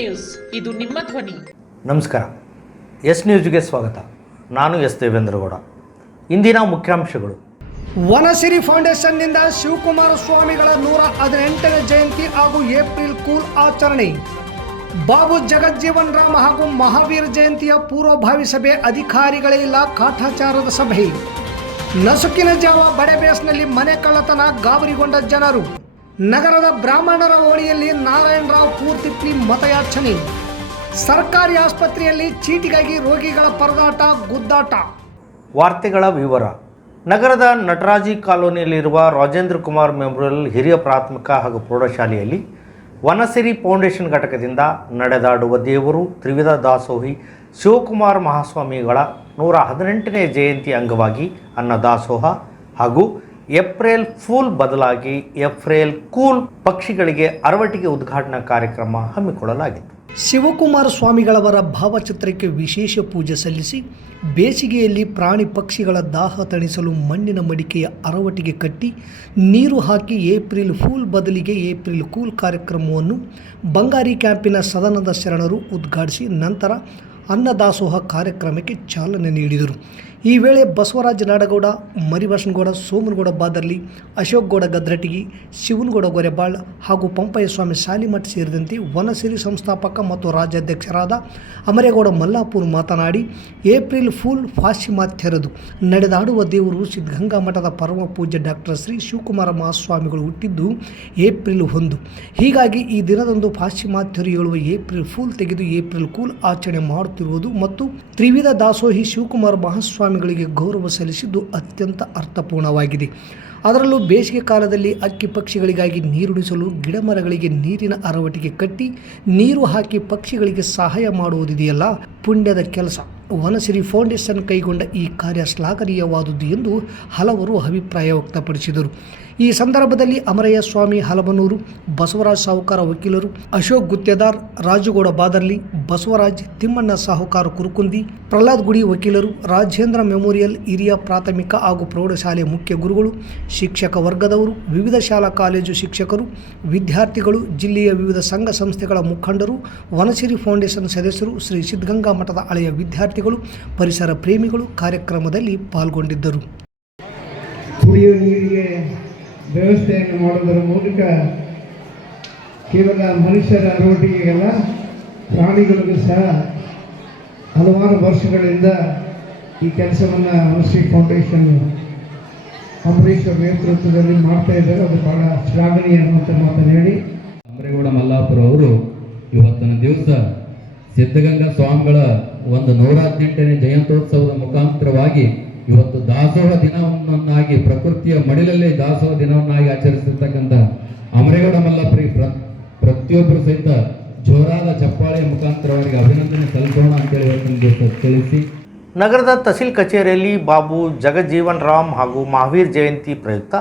News. ಇದು ನಿಮ್ಮ ಧ್ವನಿ. ನಮಸ್ಕಾರ. ಎಸ್ ನ್ಯೂಸ್ಗೆ ಸ್ವಾಗತ. ನಾನು ಎಸ್ ದೇವೇಂದ್ರಗೌಡ ಇಂದಿನ ಮುಖ್ಯಾಂಶಗಳು. ವನಸಿರಿ ಫೌಂಡೇಶನ್ನಿಂದ ಶಿವಕುಮಾರ ಸ್ವಾಮಿಗಳ ನೂರ ಹದಿನೆಂಟನೇ ಜಯಂತಿ ಹಾಗೂ ಏಪ್ರಿಲ್ ಕೂಲ್ ಆಚರಣೆ. ಬಾಬು ಜಗಜ್ಜೀವನ್ ರಾಮ್ ಹಾಗೂ ಮಹಾವೀರ್ ಜಯಂತಿಯ ಪೂರ್ವಭಾವಿ ಸಭೆ ಅಧಿಕಾರಿಗಳೇ ಇಲ್ಲ ಕಾಟಾಚಾರದ ಸಭೆ. ನಸುಕಿನ ಜಾವ ಬಡೆಬೇಸ್ನಲ್ಲಿ ಮನೆ ಕಳ್ಳತನ ಗಾಬರಿಗೊಂಡ ಜನರು. ನಗರದ ಬ್ರಾಹ್ಮಣರ ಓಣಿಯಲ್ಲಿ ನಾರಾಯಣರಾವ್ ಪೂರ್ತಿಪ್ಲಿ ಮತಯಾಚನೆ. ಸರ್ಕಾರಿ ಆಸ್ಪತ್ರೆಯಲ್ಲಿ ಚೀಟಿಗಾಗಿ ರೋಗಿಗಳ ಪರದಾಟ, ಗುದ್ದಾಟ. ವಾರ್ತೆಗಳ ವಿವರ. ನಗರದ ನಟರಾಜಿ ಕಾಲೋನಿಯಲ್ಲಿರುವ ರಾಜೇಂದ್ರ ಕುಮಾರ್ ಮೆಮೋರಿಯಲ್ ಹಿರಿಯ ಪ್ರಾಥಮಿಕ ಹಾಗೂ ಪ್ರೌಢಶಾಲೆಯಲ್ಲಿ ವನಸಿರಿ ಫೌಂಡೇಶನ್ ಘಟಕದಿಂದ ನಡೆದಾಡುವ ದೇವರು ತ್ರಿವಿಧ ದಾಸೋಹಿ ಶಿವಕುಮಾರ್ ಮಹಾಸ್ವಾಮಿಗಳ ನೂರ ಹದಿನೆಂಟನೇ ಜಯಂತಿ ಅಂಗವಾಗಿ ಅನ್ನದಾಸೋಹ ಹಾಗೂ ಏಪ್ರಿಲ್ ಫೂಲ್ ಬದಲಾಗಿ ಏಪ್ರಿಲ್ ಕೂಲ್ ಪಕ್ಷಿಗಳಿಗೆ ಅರವಟಿಗೆ ಉದ್ಘಾಟನಾ ಕಾರ್ಯಕ್ರಮ ಹಮ್ಮಿಕೊಳ್ಳಲಾಗಿತ್ತು. ಶಿವಕುಮಾರ ಸ್ವಾಮಿಗಳವರ ಭಾವಚಿತ್ರಕ್ಕೆ ವಿಶೇಷ ಪೂಜೆ ಸಲ್ಲಿಸಿ ಬೇಸಿಗೆಯಲ್ಲಿ ಪ್ರಾಣಿ ಪಕ್ಷಿಗಳ ದಾಹ ತಣಿಸಲು ಮಣ್ಣಿನ ಮಡಿಕೆಯ ಅರವಟಿಗೆ ಕಟ್ಟಿ ನೀರು ಹಾಕಿ ಏಪ್ರಿಲ್ ಫೂಲ್ ಬದಲಿಗೆ ಏಪ್ರಿಲ್ ಕೂಲ್ ಕಾರ್ಯಕ್ರಮವನ್ನು ಬಂಗಾರಿ ಕ್ಯಾಂಪಿನ ಸದನದ ಶರಣರು ಉದ್ಘಾಟಿಸಿ ನಂತರ ಅನ್ನದಾಸೋಹ ಕಾರ್ಯಕ್ರಮಕ್ಕೆ ಚಾಲನೆ ನೀಡಿದರು. ಈ ವೇಳೆ ಬಸವರಾಜ ನಾಡಗೌಡ, ಮರಿಬಸನಗೌಡ, ಸೋಮನಗೌಡ ಬಾದರ್ಲಿ ಅಶೋಕ್ ಗೌಡ ಗದ್ರಟಿಗಿ, ಶಿವನಗೌಡ ಗೊರೆಬಾಳ್ ಹಾಗೂ ಪಂಪಯ್ಯಸ್ವಾಮಿ ಸ್ವಾಮಿ ಸಾಲಿಮಠ್ ಸೇರಿದಂತೆ ವನಸಿರಿ ಸಂಸ್ಥಾಪಕ ಮತ್ತು ರಾಜ್ಯಾಧ್ಯಕ್ಷರಾದ ಅಮರೇಗೌಡ ಮಲ್ಲಾಪುರ್ ಮಾತನಾಡಿ, ಏಪ್ರಿಲ್ ಫೂಲ್ ಪಾಶ್ಚಿಮಾತ್ಯರದು. ನಡೆದಾಡುವ ದೇವರು ಸಿದ್ಧಗಂಗಾ ಮಠದ ಪರಮ ಪೂಜ್ಯ ಡಾಕ್ಟರ್ ಶ್ರೀ ಶಿವಕುಮಾರ ಮಹಾಸ್ವಾಮಿಗಳು ಹುಟ್ಟಿದ್ದು ಏಪ್ರಿಲ್ ಒಂದು. ಹೀಗಾಗಿ ಈ ದಿನದಂದು ಪಾಶ್ಚಿಮಾತ್ಯರು ಹೇಳುವ ಏಪ್ರಿಲ್ ಫೂಲ್ ತೆಗೆದು ಏಪ್ರಿಲ್ ಕೂಲ್ ಆಚರಣೆ ಮಾಡುತ್ತಿರುವುದು ಮತ್ತು ತ್ರಿವಿಧ ದಾಸೋಹಿ ಶಿವಕುಮಾರ ಮಹಾಸ್ವಾಮಿಗಳಿಗೆ ಗೌರವ ಸಲ್ಲಿಸಿದ್ದು ಅತ್ಯಂತ ಅರ್ಥಪೂರ್ಣವಾಗಿದೆ. ಅದರಲ್ಲೂ ಬೇಸಿಗೆ ಕಾಲದಲ್ಲಿ ಅಕ್ಕಿ ಪಕ್ಷಿಗಳಿಗಾಗಿ ನೀರುಣಿಸಲು ಗಿಡಮರಗಳಿಗೆ ನೀರಿನ ಅರವಟಿಗೆ ಕಟ್ಟಿ ನೀರು ಹಾಕಿ ಪಕ್ಷಿಗಳಿಗೆ ಸಹಾಯ ಮಾಡುವುದಿದೆಯಲ್ಲ? ಪುಣ್ಯದ ಕೆಲಸ. ವನಸಿರಿ ಫೌಂಡೇಶನ್ ಕೈಗೊಂಡ ಈ ಕಾರ್ಯ ಶ್ಲಾಘನೀಯವಾದುದು ಎಂದು ಹಲವರು ಅಭಿಪ್ರಾಯ ವ್ಯಕ್ತಪಡಿಸಿದರು. ಈ ಸಂದರ್ಭದಲ್ಲಿ ಅಮರಯ್ಯ ಸ್ವಾಮಿ ಹಲಬನೂರು, ಬಸವರಾಜ್ ಸಾಹುಕಾರ ವಕೀಲರು, ಅಶೋಕ್ ಗುತ್ತೇದಾರ್, ರಾಜುಗೌಡ ಬಾದರ್ಲಿ, ಬಸವರಾಜ್ ತಿಮ್ಮಣ್ಣ ಸಾಹುಕಾರ ಕುರುಕುಂದಿ, ಪ್ರಹ್ಲಾದ್ ಗುಡಿ ವಕೀಲರು, ರಾಜೇಂದ್ರ ಮೆಮೋರಿಯಲ್ ಹಿರಿಯ ಪ್ರಾಥಮಿಕ ಹಾಗೂ ಪ್ರೌಢಶಾಲೆ ಮುಖ್ಯ ಗುರುಗಳು, ಶಿಕ್ಷಕ ವರ್ಗದವರು, ವಿವಿಧ ಶಾಲಾ ಕಾಲೇಜು ಶಿಕ್ಷಕರು, ವಿದ್ಯಾರ್ಥಿಗಳು, ಜಿಲ್ಲೆಯ ವಿವಿಧ ಸಂಘ ಸಂಸ್ಥೆಗಳ ಮುಖಂಡರು ವನಸಿರಿ ಫೌಂಡೇಶನ್ ಸದಸ್ಯರು, ಶ್ರೀ ಸಿದ್ಧಗಂಗಾ ಮಠದ ಹಳೆಯ ವಿದ್ಯಾರ್ಥಿಗಳು, ಪರಿಸರ ಪ್ರೇಮಿಗಳು ಕಾರ್ಯಕ್ರಮದಲ್ಲಿ ಪಾಲ್ಗೊಂಡಿದ್ದರು. ವ್ಯವಸ್ಥೆಯನ್ನು ಮಾಡುವುದರ ಮೂಲಕ ಕೇವಲ ಮನುಷ್ಯರ ರೋಟಿಗೆಲ್ಲ ಪ್ರಾಣಿಗಳಿಗೂ ಸಹ ಹಲವಾರು ವರ್ಷಗಳಿಂದ ಈ ಕೆಲಸವನ್ನು ಅನುಶ್ರೀ ಫೌಂಡೇಶನ್ ಅಂಬರೀಷ್ ನೇತೃತ್ವದಲ್ಲಿ ಮಾಡ್ತಾ ಇದ್ದಾರೆ. ಅದು ಬಹಳ ಶ್ಲಾಘನೀಯ ಅನ್ನುವಂಥ ಮಾತನ್ನು ಹೇಳಿ. ಅಮರೇಗೌಡ ಮಲ್ಲಾಪುರ ಅವರು ಇವತ್ತಿನ ದಿವಸ ಸಿದ್ಧಗಂಗಾ ಸ್ವಾಮಿಗಳ ಒಂದು ನೂರ ಹದಿನೆಂಟನೇ ಜಯಂತ್ಯೋತ್ಸವದ ಮುಖಾಂತರವಾಗಿ ಇವತ್ತು ದಾಸೋಹ ದಿನವನ್ನಾಗಿ, ಪ್ರಕೃತಿಯ ಮಡಿಲಲ್ಲಿ ದಾಸೋಹ ದಿನವನ್ನಾಗಿ ಆಚರಿಸಿರ್ತಕ್ಕಂಥ ಅಮರೇಗೌಡ ಮಲ್ಲಪ್ರಿ ಪ್ರ, ಪ್ರತಿಯೊಬ್ಬರು ಸಹಿತ ಜೋರಾದ ಚಪ್ಪಾಳೆಯ ಮುಖಾಂತರವಾಗಿ ಅಭಿನಂದನೆ ಸಲ್ಲಿಸೋಣ ಅಂತೇಳಿ ಇವತ್ತಿನ ತಿಳಿಸಿ. ನಗರದ ತಹಸೀಲ್ ಕಚೇರಿಯಲ್ಲಿ ಬಾಬು ಜಗಜೀವನ್ ರಾಮ್ ಹಾಗೂ ಮಹಾವೀರ್ ಜಯಂತಿ ಪ್ರಯುಕ್ತ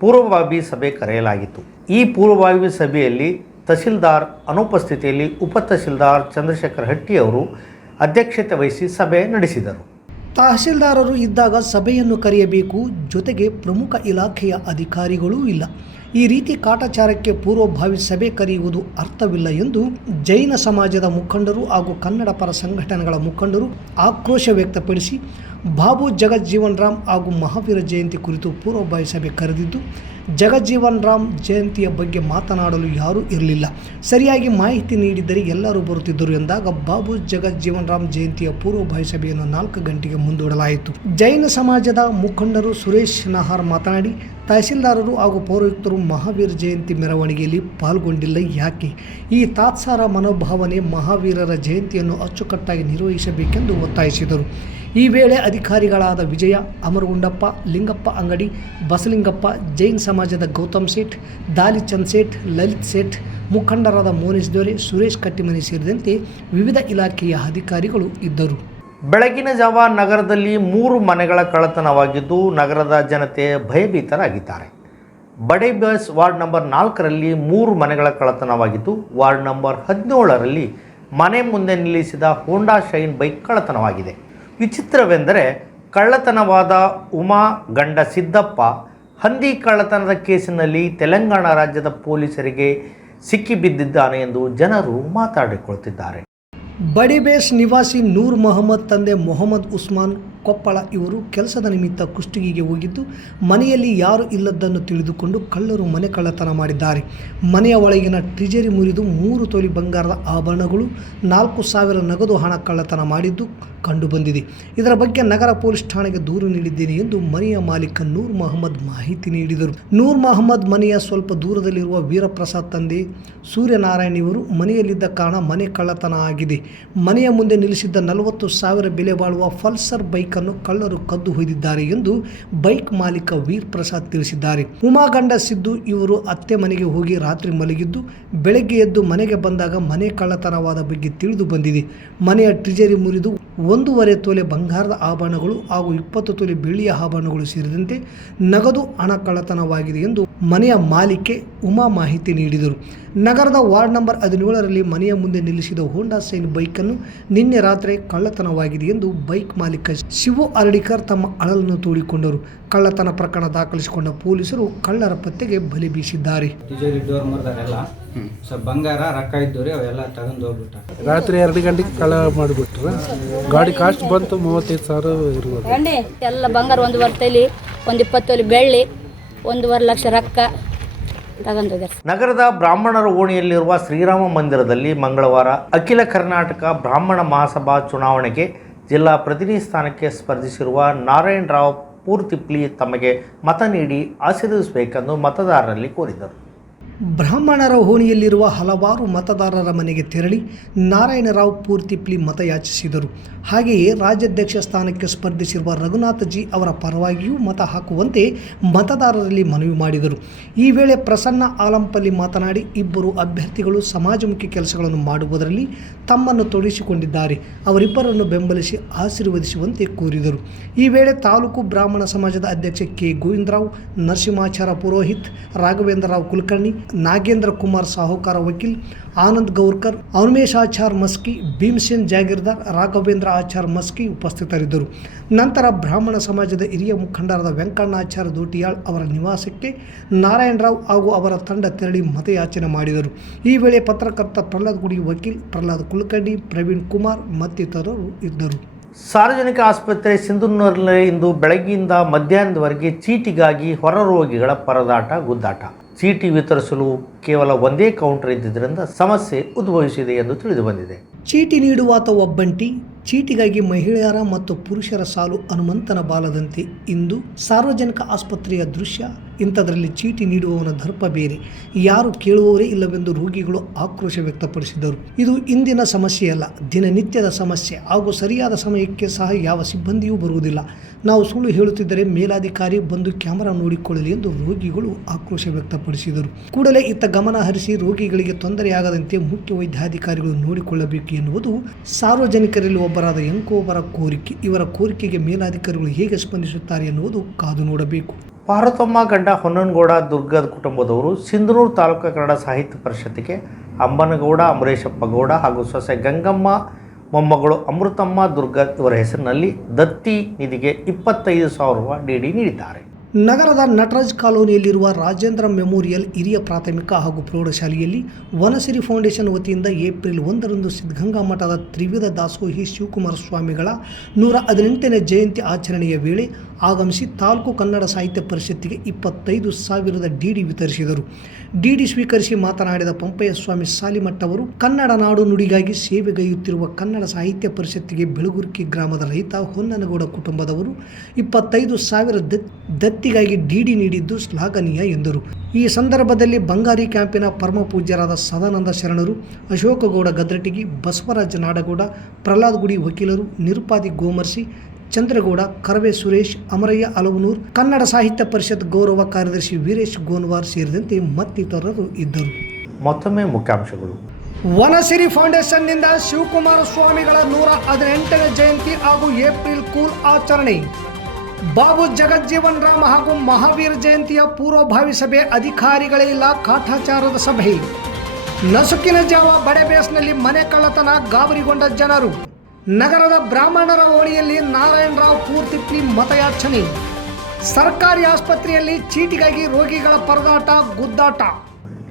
ಪೂರ್ವಭಾವಿ ಸಭೆ ಕರೆಯಲಾಗಿತ್ತು. ಈ ಪೂರ್ವಭಾವಿ ಸಭೆಯಲ್ಲಿ ತಹಸೀಲ್ದಾರ್ ಅನುಪಸ್ಥಿತಿಯಲ್ಲಿ ಉಪ ತಹಸೀಲ್ದಾರ್ ಚಂದ್ರಶೇಖರ್ ಹಟ್ಟಿ ಅವರು ಅಧ್ಯಕ್ಷತೆ ವಹಿಸಿ ಸಭೆ ನಡೆಸಿದರು. ತಹಸೀಲ್ದಾರರು ಇದ್ದಾಗ ಸಭೆಯನ್ನು ಕರೆಯಬೇಕು, ಜೊತೆಗೆ ಪ್ರಮುಖ ಇಲಾಖೆಯ ಅಧಿಕಾರಿಗಳೂ ಇಲ್ಲ. ಈ ರೀತಿ ಕಾಟಾಚಾರಕ್ಕೆ ಪೂರ್ವಭಾವಿ ಸಭೆ ಕರೆಯುವುದು ಅರ್ಥವಿಲ್ಲ ಎಂದು ಜೈನ ಸಮಾಜದ ಮುಖಂಡರು ಹಾಗೂ ಕನ್ನಡ ಪರ ಸಂಘಟನೆಗಳ ಮುಖಂಡರು ಆಕ್ರೋಶ ವ್ಯಕ್ತಪಡಿಸಿ ಬಾಬು ಜಗಜ್ಜೀವನ್ ರಾಮ್ ಹಾಗೂ ಮಹಾವೀರ ಜಯಂತಿ ಕುರಿತು ಪೂರ್ವಭಾವಿ ಸಭೆ ಕರೆದಿದ್ದು, ಜಗಜ್ಜೀವನ್ ರಾಮ್ ಜಯಂತಿಯ ಬಗ್ಗೆ ಮಾತನಾಡಲು ಯಾರೂ ಇರಲಿಲ್ಲ. ಸರಿಯಾಗಿ ಮಾಹಿತಿ ನೀಡಿದ್ದರೆ ಎಲ್ಲರೂ ಬರುತ್ತಿದ್ದರು ಎಂದಾಗ ಬಾಬು ಜಗಜ್ಜೀವನ್ ರಾಮ್ ಜಯಂತಿಯ ಪೂರ್ವಭಾವಿ ಸಭೆಯನ್ನು ನಾಲ್ಕು ಗಂಟೆಗೆ ಮುಂದೂಡಲಾಯಿತು. ಜೈನ ಸಮಾಜದ ಮುಖಂಡರು ಸುರೇಶ್ ನಹಾರ್ ಮಾತನಾಡಿ ತಹಸೀಲ್ದಾರರು ಹಾಗೂ ಪೌರಾಯುಕ್ತರು ಮಹಾವೀರ ಜಯಂತಿ ಮೆರವಣಿಗೆಯಲ್ಲಿ ಪಾಲ್ಗೊಂಡಿಲ್ಲ ಯಾಕೆ? ಈ ತಾತ್ಸಾರ ಮನೋಭಾವನೆ ಮಹಾವೀರರ ಜಯಂತಿಯನ್ನು ಅಚ್ಚುಕಟ್ಟಾಗಿ ನಿರ್ವಹಿಸಬೇಕೆಂದು ಒತ್ತಾಯಿಸಿದರು. ಈ ವೇಳೆ ಅಧಿಕಾರಿಗಳಾದ ವಿಜಯ, ಅಮರಗುಂಡಪ್ಪ, ಲಿಂಗಪ್ಪ ಅಂಗಡಿ, ಬಸಲಿಂಗಪ್ಪ, ಜೈನ್ ಸಮಾಜದ ಗೌತಮ್ ಸೇಠ್, ದಾಲಿಚಂದ್ ಸೇಠ್, ಲಲಿತ್ ಸೇಠ್, ಮುಖಂಡರಾದ ಮೋನೇಶ್ ದೊರೆ, ಸುರೇಶ್ ಕಟ್ಟಿಮನಿ ಸೇರಿದಂತೆ ವಿವಿಧ ಇಲಾಖೆಯ ಅಧಿಕಾರಿಗಳು ಇದ್ದರು. ಬೆಳಗಿನ ಜಾವ ನಗರದಲ್ಲಿ ಮೂರು ಮನೆಗಳ ಕಳ್ಳತನವಾಗಿದ್ದು ನಗರದ ಜನತೆ ಭಯಭೀತರಾಗಿದ್ದಾರೆ. ಬಡೆ ಬಸ್ ವಾರ್ಡ್ ನಂಬರ್ ನಾಲ್ಕರಲ್ಲಿ ಮೂರು ಮನೆಗಳ ಕಳ್ಳತನವಾಗಿದ್ದು, ವಾರ್ಡ್ ನಂಬರ್ ಹದಿನೇಳರಲ್ಲಿ ಮನೆ ಮುಂದೆ ನಿಲ್ಲಿಸಿದ ಹೋಂಡಾ ಶೈನ್ ಬೈಕ್ ಕಳ್ಳತನವಾಗಿದೆ. ವಿಚಿತ್ರವೆಂದರೆ, ಕಳ್ಳತನವಾದ ಉಮಾ ಗಂಡ ಸಿದ್ದಪ್ಪ ಹಂದಿ ಕಳ್ಳತನದ ಕೇಸಿನಲ್ಲಿ ತೆಲಂಗಾಣ ರಾಜ್ಯದ ಪೊಲೀಸರಿಗೆ ಸಿಕ್ಕಿಬಿದ್ದಿದ್ದಾನೆ ಎಂದು ಜನರು ಮಾತಾಡಿಕೊಳ್ಳುತ್ತಿದ್ದಾರೆ ಬಡಿಬೇಸ್ ನಿವಾಸಿ ನೂರ್ ಮೊಹಮ್ಮದ್ ತಂದೆ ಮೊಹಮ್ಮದ್ ಉಸ್ಮಾನ್ ಕೊಪ್ಪಳ ಇವರು ಕೆಲಸದ ನಿಮಿತ್ತ ಕುಷ್ಟಗಿಗೆ ಹೋಗಿದ್ದು, ಮನೆಯಲ್ಲಿ ಯಾರು ಇಲ್ಲದ್ದನ್ನು ತಿಳಿದುಕೊಂಡು ಕಳ್ಳರು ಮನೆ ಕಳ್ಳತನ ಮಾಡಿದ್ದಾರೆ. ಮನೆಯ ಒಳಗಿನ ಟ್ರಿಜರಿ ಮುರಿದು ಮೂರು ತೊಲಿ ಬಂಗಾರದ ಆಭರಣಗಳು, ನಾಲ್ಕು ಸಾವಿರ ನಗದು ಹಣ ಕಳ್ಳತನ ಮಾಡಿದ್ದು ಕಂಡುಬಂದಿದೆ. ಇದರ ಬಗ್ಗೆ ನಗರ ಪೊಲೀಸ್ ಠಾಣೆಗೆ ದೂರು ನೀಡಿದ್ದೇನೆ ಎಂದು ಮನೆಯ ಮಾಲೀಕ ನೂರ್ ಮೊಹಮ್ಮದ್ ಮಾಹಿತಿ ನೀಡಿದರು. ನೂರ್ ಮೊಹಮ್ಮದ್ ಮನೆಯ ಸ್ವಲ್ಪ ದೂರದಲ್ಲಿರುವ ವೀರಪ್ರಸಾದ್ ತಂದೆ ಸೂರ್ಯನಾರಾಯಣ್ ಇವರು ಮನೆಯಲ್ಲಿದ್ದ ಕಾರಣ ಮನೆ ಕಳ್ಳತನ ಆಗಿದೆ. ಮನೆಯ ಮುಂದೆ ನಿಲ್ಲಿಸಿದ್ದ ನಲವತ್ತು ಸಾವಿರ ಬೆಲೆ ಬಾಳುವ ಫಲ್ಸರ್ ಬೈಕನ್ನು ಕಳ್ಳರು ಕದ್ದು ಹೊಯ್ದಿದ್ದಾರೆ ಎಂದು ಬೈಕ್ ಮಾಲೀಕ ವೀರ್ ಪ್ರಸಾದ್ ತಿಳಿಸಿದ್ದಾರೆ. ಉಮಾಗಂಡ ಸಿದ್ದು ಇವರು ಅತ್ತೆ ಮನೆಗೆ ಹೋಗಿ ರಾತ್ರಿ ಮಲಗಿದ್ದು, ಬೆಳಗ್ಗೆ ಎದ್ದು ಮನೆಗೆ ಬಂದಾಗ ಮನೆ ಕಳ್ಳತನವಾದ ಬಗ್ಗೆ ತಿಳಿದು ಬಂದಿದೆ. ಮನೆಯ ಟ್ರಿಜರಿ ಮುರಿದು ಒಂದೂವರೆ ತೊಲೆ ಬಂಗಾರದ ಆಭರಣಗಳು ಹಾಗೂ ಇಪ್ಪತ್ತು ತೊಲೆ ಬೆಳ್ಳಿಯ ಆಭರಣಗಳು ಸೇರಿದಂತೆ ನಗದು ಹಣ ಕಳ್ಳತನವಾಗಿದೆ ಎಂದು ಮನೆಯ ಮಾಲೀಕೆ ಉಮಾ ಮಾಹಿತಿ ನೀಡಿದರು. ನಗರದ ವಾರ್ಡ್ ನಂಬರ್ ಹದಿನೇಳರಲ್ಲಿ ಮನೆಯ ಮುಂದೆ ನಿಲ್ಲಿಸಿದ ಹೋಂಡಾ ಸೈನ್ ಬೈಕನ್ನು ನಿನ್ನೆ ರಾತ್ರಿ ಕಳ್ಳತನವಾಗಿದೆ ಎಂದು ಬೈಕ್ ಮಾಲೀಕ ಶಿವು ಅರಡಿಕರ್ ತಮ್ಮ ಅಳಲನ್ನು ತೋಡಿಕೊಂಡರು. ಕಳ್ಳತನ ಪ್ರಕರಣ ದಾಖಲಿಸಿಕೊಂಡ ಪೊಲೀಸರು ಕಳ್ಳರ ಪತ್ತೆಗೆ ಬಲಿ ಬೀಸಿದ್ದಾರೆ. ಸ್ವಲ್ಪ ಬಂಗಾರ ರೊಕ್ಕ ಇದ್ದವ್ರಿ ಅವೆಲ್ಲ ತಗೊಂಡು ಹೋಗ್ಬಿಟ್ಟ ರಾತ್ರಿ ಎರಡು ಗಂಟೆಗೆ ಕಳ ಮಾಡಿಬಿಟ್ರು. ಗಾಡಿ ಕಾಸ್ಟ್ ಬಂತು ಮೂವತ್ತೈದು ಸಾವಿರ ಇರ್ಬೋದು. ಗಂಡಿ ಎಲ್ಲ ಬಂಗಾರ ಒಂದು ವರ್ತಲಿ ಒಂದು ಇಪ್ಪತ್ತು ತೊಲೆ ಬೆಳ್ಳಿ ಒಂದೂವರೆ ಲಕ್ಷ ರೊಕ್ಕ ತಗೊಂಡೋಗ್ಯಾರ ನಗರದ ಬ್ರಾಹ್ಮಣರ ಓಣಿಯಲ್ಲಿರುವ ಶ್ರೀರಾಮ ಮಂದಿರದಲ್ಲಿ ಮಂಗಳವಾರ ಅಖಿಲ ಕರ್ನಾಟಕ ಬ್ರಾಹ್ಮಣ ಮಹಾಸಭಾ ಚುನಾವಣೆಗೆ ಜಿಲ್ಲಾ ಪ್ರತಿನಿಧಿ ಸ್ಥಾನಕ್ಕೆ ಸ್ಪರ್ಧಿಸಿರುವ ನಾರಾಯಣ ರಾವ್ ಪೂರ್ತಿಪ್ಲಿ ತಮಗೆ ಮತ ನೀಡಿ ಆಶೀರ್ವದಿಸಬೇಕೆಂದು ಮತದಾರರಲ್ಲಿ ಕೋರಿದರು. ಬ್ರಾಹ್ಮಣರ ಓಣಿಯಲ್ಲಿರುವ ಹಲವಾರು ಮತದಾರರ ಮನೆಗೆ ತೆರಳಿ ನಾರಾಯಣರಾವ್ ಪೂರ್ತಿಪ್ಲಿ ಮತಯಾಚಿಸಿದರು. ಹಾಗೆಯೇ ರಾಜ್ಯಾಧ್ಯಕ್ಷ ಸ್ಥಾನಕ್ಕೆ ಸ್ಪರ್ಧಿಸಿರುವ ರಘುನಾಥಜಿ ಅವರ ಪರವಾಗಿಯೂ ಮತ ಹಾಕುವಂತೆ ಮತದಾರರಲ್ಲಿ ಮನವಿ ಮಾಡಿದರು. ಈ ವೇಳೆ ಪ್ರಸನ್ನ ಆಲಂಪಲ್ಲಿ ಮಾತನಾಡಿ, ಇಬ್ಬರು ಅಭ್ಯರ್ಥಿಗಳು ಸಮಾಜಮುಖಿ ಕೆಲಸಗಳನ್ನು ಮಾಡುವುದರಲ್ಲಿ ತಮ್ಮನ್ನು ತೊಡಗಿಸಿಕೊಂಡಿದ್ದಾರೆ. ಅವರಿಬ್ಬರನ್ನು ಬೆಂಬಲಿಸಿ ಆಶೀರ್ವದಿಸುವಂತೆ ಕೋರಿದರು. ಈ ವೇಳೆ ತಾಲೂಕು ಬ್ರಾಹ್ಮಣ ಸಮಾಜದ ಅಧ್ಯಕ್ಷ ಕೆ. ಗೋವಿಂದರಾವ್, ನರಸಿಂಹಾಚಾರ ಪುರೋಹಿತ್ ರಾಘವೇಂದ್ರರಾವ್ ಕುಲಕರ್ಣಿ ನಾಗೇಂದ್ರ ಕುಮಾರ್ ಸಾಹುಕಾರ ವಕೀಲ್, ಆನಂದ್ ಗೌರ್ಕರ್ ಔನ್ಮೇಶಾಚಾರ್ ಮಸ್ಕಿ, ಭೀಮಸೇನ್ ಜಾಗೀರ್ದಾರ್, ರಾಘವೇಂದ್ರ ಆಚಾರ್ ಮಸ್ಕಿ ಉಪಸ್ಥಿತರಿದ್ದರು. ನಂತರ ಬ್ರಾಹ್ಮಣ ಸಮಾಜದ ಹಿರಿಯ ಮುಖಂಡರಾದ ವೆಂಕಣ್ಣಾಚಾರ್ಯ ದೋಟಿಯಾಳ್ ಅವರ ನಿವಾಸಕ್ಕೆ ನಾರಾಯಣರಾವ್ ಹಾಗೂ ಅವರ ತಂಡ ತೆರಳಿ ಮತಯಾಚನೆ ಮಾಡಿದರು. ಈ ವೇಳೆ ಪತ್ರಕರ್ತ ಪ್ರಹ್ಲಾದ್ ಗುಡಿ ವಕೀಲ್ ಪ್ರಹ್ಲಾದ್ ಕುಲಕರ್ಣಿ, ಪ್ರವೀಣ್ ಕುಮಾರ್ ಮತ್ತಿತರರು ಇದ್ದರು. ಸಾರ್ವಜನಿಕ ಆಸ್ಪತ್ರೆ ಸಿಂಧೂರಿನಲ್ಲಿ ಇಂದು ಬೆಳಗ್ಗೆಯಿಂದ ಮಧ್ಯಾಹ್ನದವರೆಗೆ ಚೀಟಿಗಾಗಿ ಹೊರ ರೋಗಿಗಳ ಪರದಾಟ, ಗುದ್ದಾಟ. ಚೀಟಿ ವಿತರಿಸಲು ಕೇವಲ ಒಂದೇ ಕೌಂಟರ್ ಇದ್ದಿದ್ದರಿಂದ ಸಮಸ್ಯೆ ಉದ್ಭವಿಸಿದೆ ಎಂದು ತಿಳಿದುಬಂದಿದೆ ಚೀಟಿ ನೀಡುವಾತ ಒಬ್ಬಂಟಿ ಚೀಟಿಗಾಗಿ ಮಹಿಳೆಯರ ಮತ್ತು ಪುರುಷರ ಸಾಲು ಹನುಮಂತನ ಬಾಲದಂತೆ ಇಂದು ಸಾರ್ವಜನಿಕ ಆಸ್ಪತ್ರೆಯ ದೃಶ್ಯ. ಇಂಥದರಲ್ಲಿ ಚೀಟಿ ನೀಡುವವನ ದರ್ಪ ಬೇರೆ. ಯಾರು ಕೇಳುವವರೇ ಇಲ್ಲವೆಂದು ರೋಗಿಗಳು ಆಕ್ರೋಶ ವ್ಯಕ್ತಪಡಿಸಿದರು. ಇದು ಇಂದಿನ ಸಮಸ್ಯೆಯಲ್ಲ ದಿನನಿತ್ಯದ ಸಮಸ್ಯೆ. ಹಾಗೂ ಸರಿಯಾದ ಸಮಯಕ್ಕೆ ಸಹ ಯಾವ ಸಿಬ್ಬಂದಿಯೂ ಬರುವುದಿಲ್ಲ. ನಾವು ಸುಳ್ಳು ಹೇಳುತ್ತಿದ್ದರೆ ಮೇಲಾಧಿಕಾರಿ ಬಂದು ಕ್ಯಾಮರಾ ನೋಡಿಕೊಳ್ಳಲಿ ಎಂದು ರೋಗಿಗಳು ಆಕ್ರೋಶ ವ್ಯಕ್ತಪಡಿಸಿದರು. ಕೂಡಲೇ ಇತ್ತ ಗಮನ ಹರಿಸಿ ರೋಗಿಗಳಿಗೆ ತೊಂದರೆಯಾಗದಂತೆ ಮುಖ್ಯ ವೈದ್ಯಾಧಿಕಾರಿಗಳು ನೋಡಿಕೊಳ್ಳಬೇಕು ಎನ್ನುವುದು ಸಾರ್ವಜನಿಕರಲ್ಲಿ ಒಬ್ಬರಾದ ಎಂಕೋಬರ ಕೋರಿಕೆ, ಇವರ ಕೋರಿಕೆಗೆ ಮೇಲಾಧಿಕಾರಿಗಳು ಹೇಗೆ ಸ್ಪಂದಿಸುತ್ತಾರೆ ಎನ್ನುವುದು ಕಾದು ನೋಡಬೇಕು. ಪಾರ್ವತಮ್ಮ ಗಂಡ ಹೊನ್ನನಗೌಡ ದುರ್ಗದ ಕುಟುಂಬದವರು ಸಿಂಧನೂರು ತಾಲೂಕು ಕನ್ನಡ ಸಾಹಿತ್ಯ ಪರಿಷತ್ತಿಗೆ ಅಂಬನಗೌಡ ಅಮರೇಶಪ್ಪ ಗೌಡ ಹಾಗೂ ಸೊಸೆ ಗಂಗಮ್ಮ, ಮೊಮ್ಮಗಳು ಅಮೃತಮ್ಮ ದುರ್ಗ ಇವರ ಹೆಸರಿನಲ್ಲಿ ದತ್ತಿ ನಿಧಿಗೆ ಇಪ್ಪತ್ತೈದು ಸಾವಿರ ರೂಪಾಯಿ ಡಿ ನೀಡಿದ್ದಾರೆ. ನಗರದ ನಟರಾಜ್ ಕಾಲೋನಿಯಲ್ಲಿರುವ ರಾಜೇಂದ್ರ ಮೆಮೋರಿಯಲ್ ಹಿರಿಯ ಪ್ರಾಥಮಿಕ ಹಾಗೂ ಪ್ರೌಢಶಾಲೆಯಲ್ಲಿ ವನಸಿರಿ ಫೌಂಡೇಶನ್ ವತಿಯಿಂದ ಏಪ್ರಿಲ್ ಒಂದರಂದು ಸಿದ್ಧಗಂಗಾ ಮಠದ ತ್ರಿವಿಧ ದಾಸೋಹಿ ಶಿವಕುಮಾರ ಸ್ವಾಮಿಗಳ ನೂರ ಹದಿನೆಂಟನೇ ಜಯಂತಿ ಆಚರಣೆಯ ವೇಳೆ ಆಗಮಿಸಿ ತಾಲೂಕು ಕನ್ನಡ ಸಾಹಿತ್ಯ ಪರಿಷತ್ತಿಗೆ ಇಪ್ಪತ್ತೈದು ಸಾವಿರದ ಡಿಡಿ ವಿತರಿಸಿದರು. ಡಿಡಿ ಸ್ವೀಕರಿಸಿ ಮಾತನಾಡಿದ ಪಂಪಯ್ಯ ಸ್ವಾಮಿ ಸಾಲಿಮಠ್ ಅವರು, ಕನ್ನಡ ನಾಡು ನುಡಿಗಾಗಿ ಸೇವೆಗೈಯುತ್ತಿರುವ ಕನ್ನಡ ಸಾಹಿತ್ಯ ಪರಿಷತ್ತಿಗೆ ಬೆಳಗುರ್ಕಿ ಗ್ರಾಮದ ರೈತ ಹೊನ್ನನಗೌಡ ಕುಟುಂಬದವರು ಇಪ್ಪತ್ತೈದು ಸಾವಿರ ದತ್- ದತ್ತಿಗಾಗಿ ಡಿಡಿ ನೀಡಿದ್ದು ಶ್ಲಾಘನೀಯ ಎಂದರು. ಈ ಸಂದರ್ಭದಲ್ಲಿ ಬಂಗಾರಿ ಕ್ಯಾಂಪಿನ ಪರಮ ಪೂಜ್ಯರಾದ ಸದಾನಂದ ಶರಣರು, ಅಶೋಕಗೌಡ ಗದ್ರಟಿಗಿ, ಬಸವರಾಜ ನಾಡಗೌಡ, ಪ್ರಹ್ಲಾದ್ ಗುಡಿ ವಕೀಲರು, ನಿರುಪಾದಿ ಗೋಮರ್ಸಿ ಚಂದ್ರಗೌಡ ಕರವೇ ಸುರೇಶ್ ಅಮರಯ್ಯ ಅಲವನೂರ್ ಕನ್ನಡ ಸಾಹಿತ್ಯ ಪರಿಷತ್ ಗೌರವ ಕಾರ್ಯದರ್ಶಿ ವೀರೇಶ್ ಗೋನ್ವಾರ್ ಸೇರಿದಂತೆ ಮತ್ತಿತರರು ಇದ್ದರು. ಮತ್ತೊಮ್ಮೆ ಮುಖ್ಯಾಂಶಗಳು. ವನಸಿರಿ ಫೌಂಡೇಶನ್ನಿಂದ ಶಿವಕುಮಾರ ಸ್ವಾಮಿಗಳ ನೂರ ಹದಿನೆಂಟನೇ ಜಯಂತಿ ಹಾಗೂ ಏಪ್ರಿಲ್ ಕೂಲ್ ಆಚರಣೆ. ಬಾಬು ಜಗಜ್ಜೀವನ್ ರಾಮ್ ಹಾಗೂ ಮಹಾವೀರ ಜಯಂತಿಯ ಪೂರ್ವಭಾವಿ ಸಭೆ ಅಧಿಕಾರಿಗಳೇ ಇಲ್ಲ ಕಾಟಾಚಾರದ ಸಭೆ. ನಸುಕಿನ ಜಾವ ಬಡೆಬೇಸ್ನಲ್ಲಿ ಮನೆ ಕಳ್ಳತನ ಗಾಬರಿಗೊಂಡ ಜನರು. ನಗರದ ಬ್ರಾಹ್ಮಣರ ಓಣಿಯಲ್ಲಿ ನಾರಾಯಣರಾವ್ ಪೂರ್ತಿಪ್ಲಿ ಮತಯಾಚನೆ. ಸರ್ಕಾರಿ ಆಸ್ಪತ್ರೆಯಲ್ಲಿ ಚೀಟಿಗಾಗಿ ರೋಗಿಗಳ ಪರದಾಟ ಗುದ್ದಾಟ.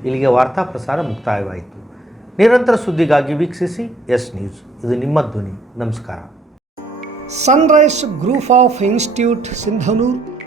ಇಲ್ಲಿಗೆ ವಾರ್ತಾ ಪ್ರಸಾರ ಮುಕ್ತಾಯವಾಯಿತು. ನಿರಂತರ ಸುದ್ದಿಗಾಗಿ ವೀಕ್ಷಿಸಿ ಎಸ್ ನ್ಯೂಸ್. ಇದು ನಿಮ್ಮ ಧ್ವನಿ. ನಮಸ್ಕಾರ. Sunrise Group of Institute Sindhanur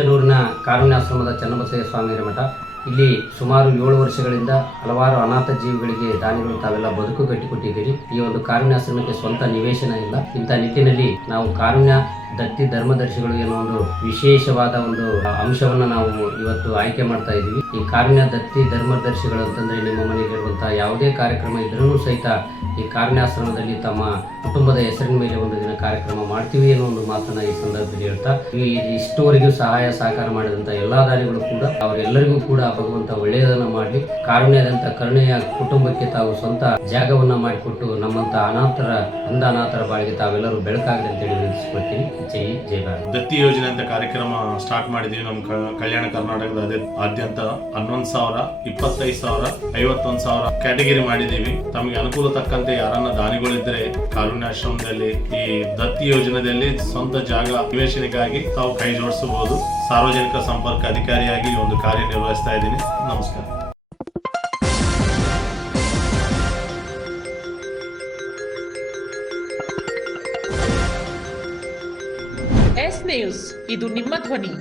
ಸಿಂಧನೂರಿನ ಕಾರುಣ್ಯಾಶ್ರಮದ ಚನ್ನಬಸಯ್ಯ ಸ್ವಾಮಿಯರ ಮಠ. ಇಲ್ಲಿ ಸುಮಾರು ಏಳು ವರ್ಷಗಳಿಂದ ಹಲವಾರು ಅನಾಥ ಜೀವಿಗಳಿಗೆ ದಾನಿಗಳು ತಾವೆಲ್ಲ ಬದುಕು ಕಟ್ಟಿಕೊಟ್ಟಿದ್ದೀರಿ. ಈ ಒಂದು ಕಾರುಣ್ಯಾಶ್ರಮಕ್ಕೆ ಸ್ವಂತ ನಿವೇಶನ ಇಲ್ಲ. ಇಂಥ ನಿಟ್ಟಿನಲ್ಲಿ ನಾವು ಕಾರುಣ್ಯ ದತ್ತಿ ಧರ್ಮದರ್ಶಿಗಳು ಎನ್ನುವ ಒಂದು ವಿಶೇಷವಾದ ಒಂದು ಅಂಶವನ್ನು ನಾವು ಇವತ್ತು ಆಯ್ಕೆ ಮಾಡ್ತಾ ಇದ್ದೀವಿ. ಈ ಕಾರುಣ್ಯ ದತ್ತಿ ಧರ್ಮದರ್ಶಿಗಳು ಅಂತಂದ್ರೆ ನಿಮ್ಮ ಮನೆಯಲ್ಲಿರುವಂತಹ ಯಾವುದೇ ಕಾರ್ಯಕ್ರಮ ಇದ್ರೂ ಸಹಿತ ಈ ಕಾರುಣ್ಯಾಶ್ರಮದಲ್ಲಿ ತಮ್ಮ ಕುಟುಂಬದ ಹೆಸರಿನ ಮೇಲೆ ಒಂದು ದಿನ ಕಾರ್ಯಕ್ರಮ ಮಾಡ್ತೀವಿ ಅನ್ನೋ ಒಂದು ಮಾತನ್ನ ಈ ಸಂದರ್ಭದಲ್ಲಿ ಹೇಳ್ತಾ, ಈ ಇಷ್ಟುವರೆಗೂ ಸಹಾಯ ಸಹಕಾರ ಮಾಡಿದಂತ ಎಲ್ಲಾ ದಾರಿಗಳು ಕೂಡ ಅವರೆಲ್ಲರಿಗೂ ಕೂಡ ಭಗವಂತ ಒಳ್ಳೆಯದನ್ನ ಮಾಡಲಿ. ಕಾರುಣ್ಯದಂತ ಕರುಣೆಯ ಕುಟುಂಬಕ್ಕೆ ತಾವು ಸ್ವಂತ ಜಾಗವನ್ನ ಮಾಡಿಕೊಟ್ಟು ನಮ್ಮಂತ ಅನಾಥರ ಅಂದ ಅನಾಥರ ಬಾಳಿಗೆ ತಾವೆಲ್ಲರೂ ಬೆಳಕಾಗಲಿ ಅಂತೇಳಿ ವಿನಂತಿಸ್ಕೊಳ್ತೀನಿ. ಜೈ ಜೈ ದತ್ತಿ ಯೋಜನೆ ಅಂತ ಕಾರ್ಯಕ್ರಮ ಸ್ಟಾರ್ಟ್ ಮಾಡಿದೀವಿ ನಮ್ಮ ಕಲ್ಯಾಣ ಕರ್ನಾಟಕದ ಆದ್ಯಂತ ಹನ್ನೊಂದು ಸಾವಿರ, ಇಪ್ಪತ್ತೈದು ಸಾವಿರ, ಐವತ್ತೊಂದು ಸಾವಿರ ಕ್ಯಾಟಗರಿ ಮಾಡಿದೀವಿ. ತಮಗೆ ಅನುಕೂಲ ತಕ್ಕಂತೆ ಯಾರನ್ನ ದಾನಿಗಳಿದ್ರೆ ಕಾರುಣ್ಯಾಶ್ರಮದಲ್ಲಿ ಈ ದತ್ತಿ ಯೋಜನೆಯಲ್ಲಿ ಸ್ವಂತ ಜಾಗ ನಿವೇಶನಕ್ಕಾಗಿ ತಾವು ಕೈ ಜೋಡಿಸಬಹುದು. ಸಾರ್ವಜನಿಕ ಸಂಪರ್ಕ ಅಧಿಕಾರಿಯಾಗಿ ಒಂದು ಕಾರ್ಯನಿರ್ವಹಿಸ್ತಾ ಇದ್ದೀನಿ. ನಮಸ್ಕಾರ. ಎಸ್ ನ್ಯೂಸ್, ಇದು ನಿಮ್ಮ ಧ್ವನಿ.